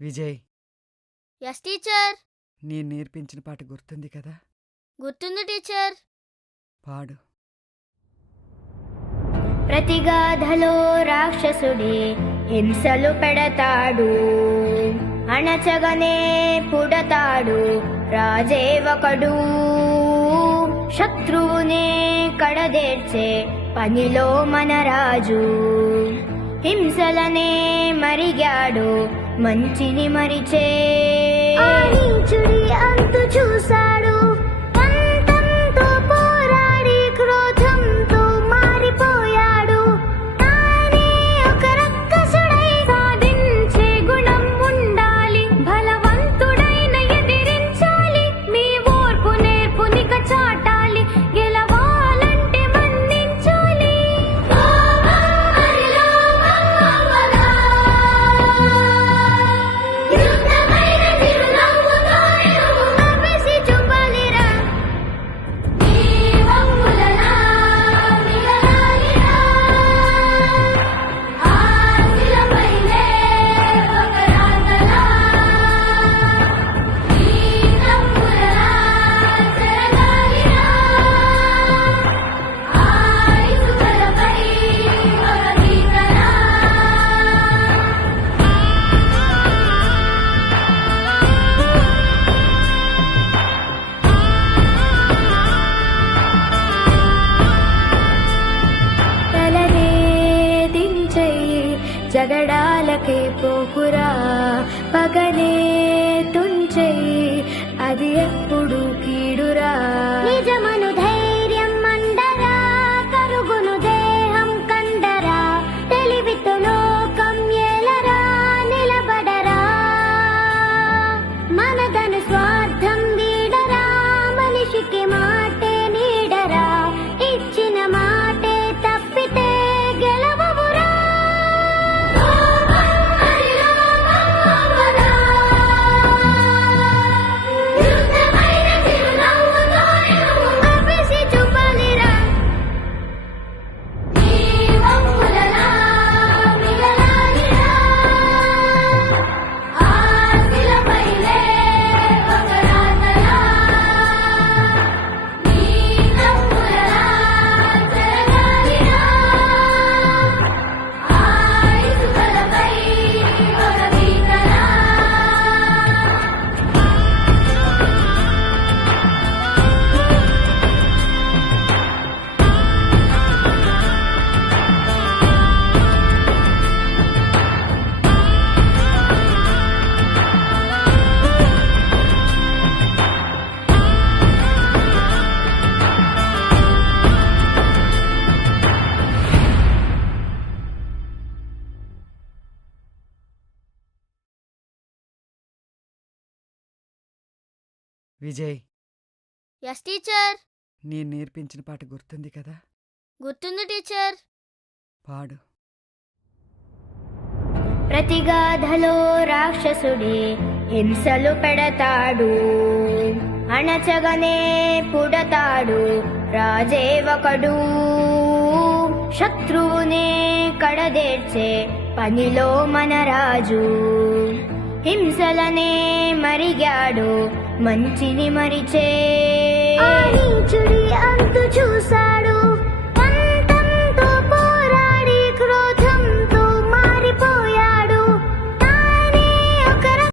Vijay, yes teacher. నేను నేర్పించిన పాట గుర్తుంది కదా? గుర్తుంది టీచర్. పాడు. ప్రతిగాధలో రాక్షసుడే హింసలు పెడతాడు, అణచగనే పుడతాడు రాజే ఒకడు. శత్రువునే కడదేర్చే పనిలో మన రాజు, హింసలనే మరిగాడు మంచిని మరిచే. నీచుడి అంతు చూశాడు, పంతంతో పోరాడి క్రోధంతో మారిపోయాడు. తానే ఒక రక్కసుడై సాధించే గుణం ఉండాలి, బలవంతుడైన ఎదిరించాలి, మీ ఓర్పు నేర్పునిక చాటాలి, గెలవాలంటే మన్నించాలి. జగడాలకే పోకురా, పగనే తుంచెయ్యి, అది ఎప్పుడు కీడురా. నిజమను ధైర్యం మండరా, కరుగును దేహం కండరా, తెలివితో లోకం ఏలరా, నిలబడరా. మనదను స్వార్థం వీడరా, మనిషికి మాటే నీడరా, ఇచ్చిన మాటే తప్పితే గెలవవురా. Vijay, yes teacher. నేను నేర్పించిన పాట గుర్తుంది కదా? గుర్తుంది టీచర్. పాడు. ప్రతిగాధలో రాక్షసుడే హింసలు పెడతాడు, అణచగనే పుడతాడు రాజే ఒకడు. శత్రువునే కడదేర్చే పనిలో మన రాజు, హింసలనే మరిగాడు మంచిని మరిచే. నీచుడి అంతు చూశాడు,